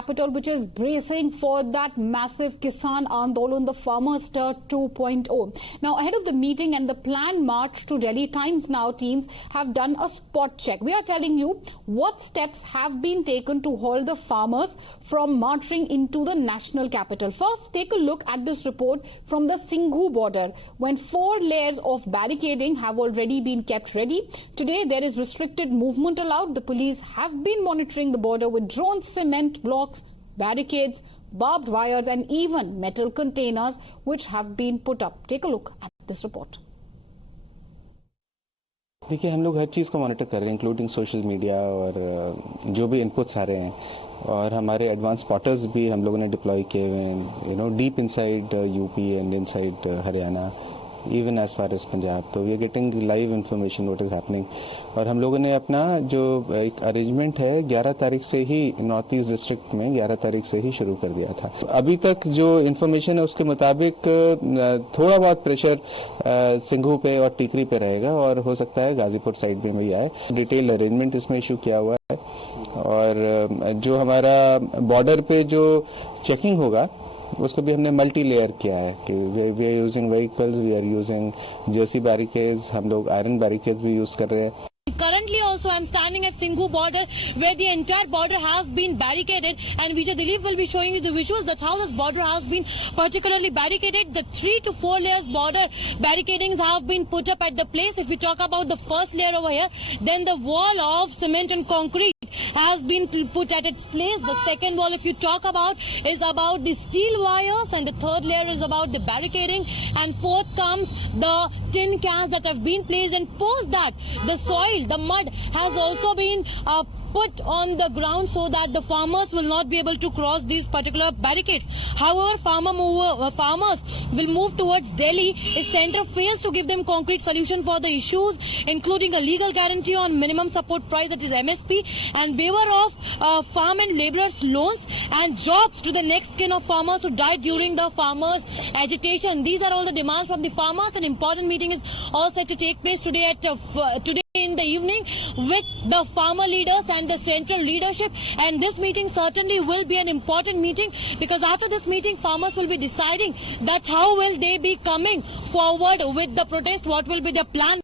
capital, which is bracing for that massive Kisan Andolan, the Farmers' Stir 2.0. Now, ahead of the meeting and the planned march to Delhi, Times Now teams have done a spot check. We are telling you what steps have been taken to hold the farmers from marching into the national capital. First, take a look at this report from the Singhu border, when 4 layers of barricading have already been kept ready. Today, there is restricted movement allowed. The police have been monitoring the border with drones, cement blocks, barricades, barbed wires and even metal containers which have been put up. Take a look at this report. देखिए, हम लोग हर चीज़ को monitor कर रहे हैं, including social media और जो भी इनपुट्स आ रहे हैं, और हमारे एडवांस स्पॉटर्स भी हम लोगों ने डिप्लॉय किए हुए हैं, deep inside UP and inside Haryana, even as far as Punjab. तो we are getting live information what is happening. और हम लोगों ने अपना जो एक अरेंजमेंट है 11 तारीख से ही नॉर्थ ईस्ट डिस्ट्रिक्ट में 11 तारीख से ही शुरू कर दिया था. तो अभी तक जो इन्फॉर्मेशन है उसके मुताबिक थोड़ा बहुत प्रेशर सिंघू पे और टीकरी पे रहेगा, और हो सकता है गाजीपुर साइड में भी आए. डिटेल अरेंजमेंट इसमें इशू किया हुआ है. और जो हमारा बॉर्डर पे जो चेकिंग होगा उसको भी हमने मल्टी लेयर किया है कि we are using vehicles, we are using जेसी बैरिकेड्स, हम लोग आयरन बैरिकेड्स भी यूज कर रहे हैं. Currently also I'm standing at Singhu border where the entire border has been barricaded, and Vijay Dilip will be showing you the visuals that how this border has been particularly barricaded. The 3 to 4 layers border barricadings have been put up at the place. If we talk about the first layer over here, then the wall of cement and concrete has been put at its place. The second wall, if you talk about, is about the steel wires, and the third layer is about the barricading, and fourth comes the tin cans that have been placed, and post that the soil, the mud has also been put on the ground so that the farmers will not be able to cross these particular barricades. However, farmers will move towards Delhi if centre fails to give them concrete solution for the issues, including a legal guarantee on minimum support price, that is MSP, and waiver of farm and labourers loans, and jobs to the next skin of farmers who died during the farmers agitation. These are all the demands from the farmers. An important meeting is all set to take place today in the evening with the farmer leaders and the central leadership, and this meeting certainly will be an important meeting, because after this meeting farmers will be deciding that how will they be coming forward with the protest, what will be the plan.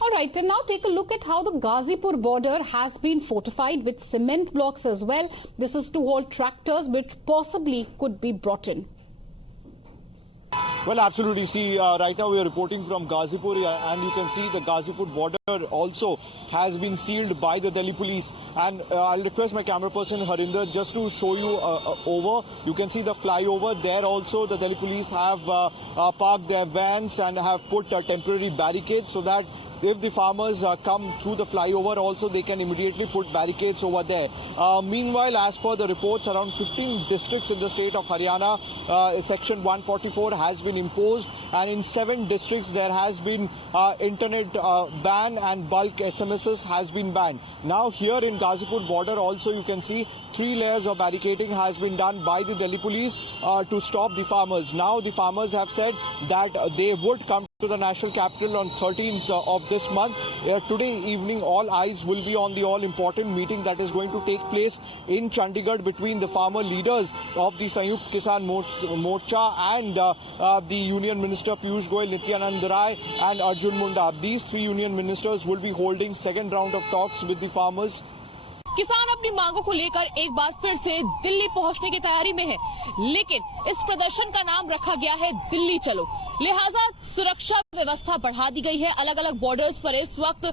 All right, and now take a look at how the Gazipur border has been fortified with cement blocks as well. This is to hold tractors which possibly could be brought in. Well, absolutely. See, right now we are reporting from Gazipur, and you can see the Gazipur border also has been sealed by the Delhi police. And I'll request my camera person Harinder just to show you over. You can see the flyover there also. The Delhi police have parked their vans and have put temporary barricades so that if the farmers come through the flyover also, they can immediately put barricades over there. Meanwhile, as per the reports, around 15 districts in the state of Haryana, Section 144 has been imposed, and in 7 districts there has been internet ban and bulk SMSs has been banned. Now here in Gazipur border also you can see 3 layers of barricading has been done by the Delhi police to stop the farmers. Now the farmers have said that they would come to the national capital on 13th of this month. Today evening all eyes will be on the all important meeting that is going to take place in Chandigarh between the farmer leaders of the Sanyukt Kisan Morcha and the Union Minister Piyush Goyal, Nityanand Rai and Arjun Munda. These 3 union ministers will be holding second round of talks with the farmers. किसान अपनी मांगों को लेकर एक बार फिर से दिल्ली पहुंचने की तैयारी में है, लेकिन इस प्रदर्शन का नाम रखा गया है दिल्ली चलो. लिहाजा सुरक्षा व्यवस्था बढ़ा दी गई है. अलग अलग बॉर्डर्स पर इस वक्त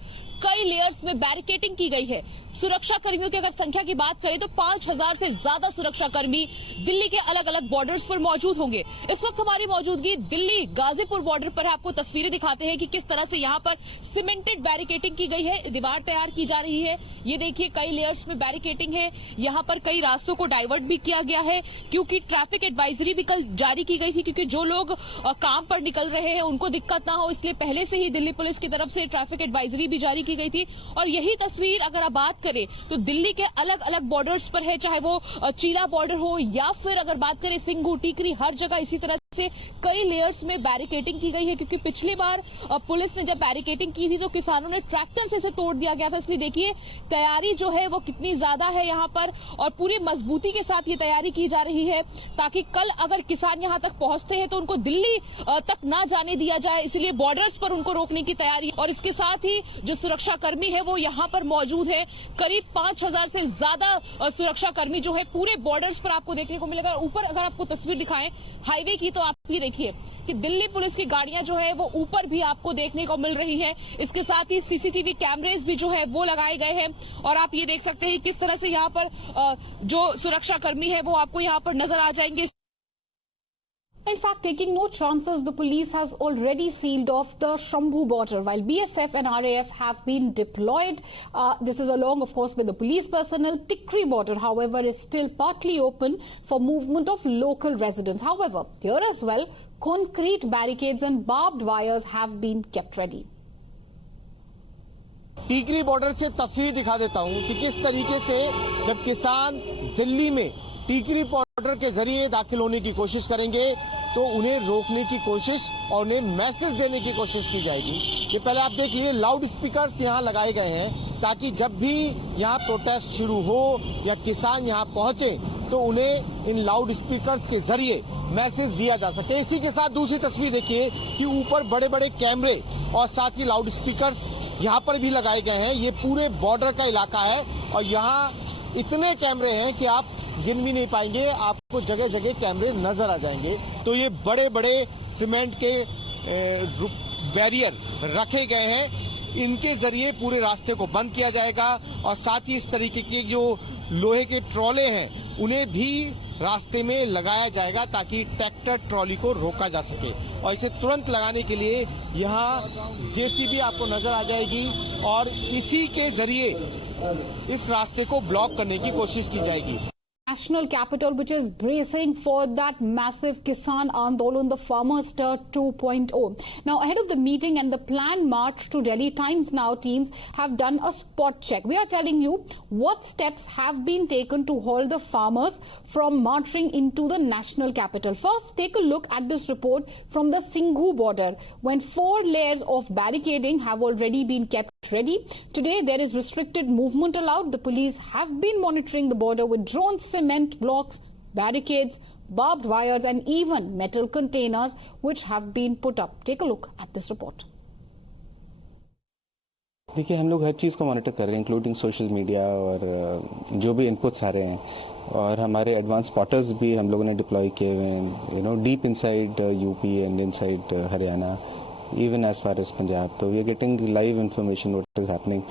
कई लेयर्स में बैरिकेडिंग की गई है. सुरक्षा कर्मियों की अगर संख्या की बात करें तो 5000 से ज्यादा सुरक्षा कर्मी दिल्ली के अलग अलग बॉर्डर्स पर मौजूद होंगे. इस वक्त हमारी मौजूदगी दिल्ली गाजीपुर बॉर्डर पर है. आपको तस्वीरें दिखाते हैं कि किस तरह से यहाँ पर सीमेंटेड बैरिकेडिंग की गई है, दीवार तैयार की जा रही है. ये देखिए कई लेयर्स में बैरिकेडिंग है. यहाँ पर कई रास्तों को डाइवर्ट भी किया गया है, क्योंकि ट्रैफिक एडवाइजरी भी कल जारी की गई थी, क्योंकि जो लोग काम पर निकल रहे हैं उनको दिक्कत ना हो, इसलिए पहले से ही दिल्ली पुलिस की तरफ से ट्रैफिक एडवाइजरी भी जारी की गई थी. और यही तस्वीर अगर आप बात करें तो दिल्ली के अलग अलग बॉर्डर्स पर है, चाहे वो चीला बॉर्डर हो या फिर अगर बात करें सिंघू, टीकरी, हर जगह इसी तरह से कई लेयर्स में बैरिकेडिंग की गई है, क्योंकि पिछली बार पुलिस ने जब बैरिकेडिंग की थी तो किसानों ने ट्रैक्टर से इसे तोड़ दिया गया था। इसलिए देखिए तैयारी जो है वो कितनी ज्यादा है यहाँ पर, और पूरी मजबूती के साथ ये तैयारी की जा रही है ताकि कल अगर किसान यहाँ तक पहुंचते हैं तो उनको दिल्ली तक ना जाने दिया जाए। इसलिए बॉर्डर्स पर उनको रोकने की तैयारी, और इसके साथ ही जो सुरक्षा कर्मी है वो यहाँ पर मौजूद है। करीब 5000 से ज्यादा सुरक्षा कर्मी जो है पूरे बॉर्डर्स पर आपको देखने को मिलेगा। ऊपर अगर आपको तस्वीर दिखाएं हाईवे की तो आप ये देखिए कि दिल्ली पुलिस की गाड़ियां जो है वो ऊपर भी आपको देखने को मिल रही है। इसके साथ ही सीसीटीवी कैमरेज भी जो है वो लगाए गए हैं, और आप ये देख सकते हैं किस तरह से यहाँ पर जो सुरक्षा कर्मी है वो आपको यहाँ पर नजर आ जाएंगे। In fact, taking no chances, the police has already sealed off the Shambhu border, while BSF and RAF have been deployed. This is along, of course, with the police personnel. Tikri border, however, is still partly open for movement of local residents. However, here as well, concrete barricades and barbed wires have been kept ready. Tikri border से तस्वीर दिखा देता हूं कि किस तरीके से जब किसान दिल्ली में टीकरी बॉर्डर के जरिए दाखिल होने की कोशिश करेंगे तो उन्हें रोकने की कोशिश और उन्हें मैसेज देने की कोशिश की जाएगी। ये पहले आप देखिए लाउड स्पीकर्स यहाँ लगाए गए हैं ताकि जब भी यहाँ प्रोटेस्ट शुरू हो या किसान यहाँ पहुंचे तो उन्हें इन लाउड स्पीकर्स के जरिए मैसेज दिया जा सके। इसी के साथ दूसरी तस्वीर देखिए कि ऊपर बड़े बड़े कैमरे और साथ ही लाउड स्पीकर्स यहाँ पर भी लगाए गए हैं। ये पूरे बॉर्डर का इलाका है और यहाँ इतने कैमरे हैं कि आप गिन भी नहीं पाएंगे, आपको जगह जगह कैमरे नजर आ जाएंगे। तो ये बड़े बड़े सीमेंट के बैरियर रखे गए हैं, इनके जरिए पूरे रास्ते को बंद किया जाएगा और साथ ही इस तरीके के जो लोहे के ट्रॉले हैं उन्हें भी रास्ते में लगाया जाएगा ताकि ट्रैक्टर ट्रॉली को रोका जा सके। और इसे तुरंत लगाने के लिए यहाँ जेसीबी आपको नजर आ जाएगी और इसी के जरिए इस रास्ते को ब्लॉक करने की कोशिश की जाएगी। National capital, which is bracing for that massive Kisan Andolan, the Farmers' Stir 2.0. Now, ahead of the meeting and the planned march to Delhi, Times Now teams have done a spot check. We are telling you what steps have been taken to hold the farmers from marching into the national capital. First, take a look at this report from the Singhu border, when 4 layers of barricading have already been kept ready. Today, there is restricted movement allowed. The police have been monitoring the border with drones, cement blocks, barricades, barbed wires and even metal containers which have been put up. Take a look at this report. देखिए हम लोग हर चीज़ को monitor कर रहे हैं including social media और जो भी इनपुट्स आ रहे हैं, और हमारे एडवांस स्पॉटर्स भी हम लोगों ने डिप्लॉय किए हुए हैं, deep inside UP and inside Haryana, even as far as Punjab. तो we are getting live information what is happening.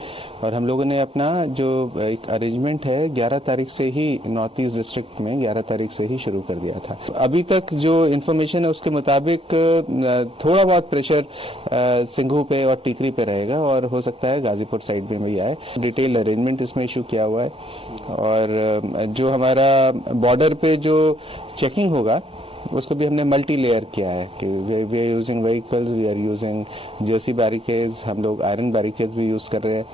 और हम लोगों ने अपना जो एक अरेंजमेंट है 11 तारीख से ही नॉर्थ ईस्ट डिस्ट्रिक्ट में 11 तारीख से ही शुरू कर दिया था। तो अभी तक जो इन्फॉर्मेशन है उसके मुताबिक थोड़ा बहुत प्रेशर सिंघू पे और टीकरी पे रहेगा और हो सकता है गाजीपुर साइड में भी आए। डिटेल अरेंजमेंट इसमें इशू किया हुआ है और जो हमारा बॉर्डर पे जो चेकिंग होगा उसको भी हमने मल्टी लेयर किया है कि we are using vehicles, we are using जेसी बैरिकेड्स, हम लोग आयरन बैरिकेड्स भी यूज कर रहे हैं।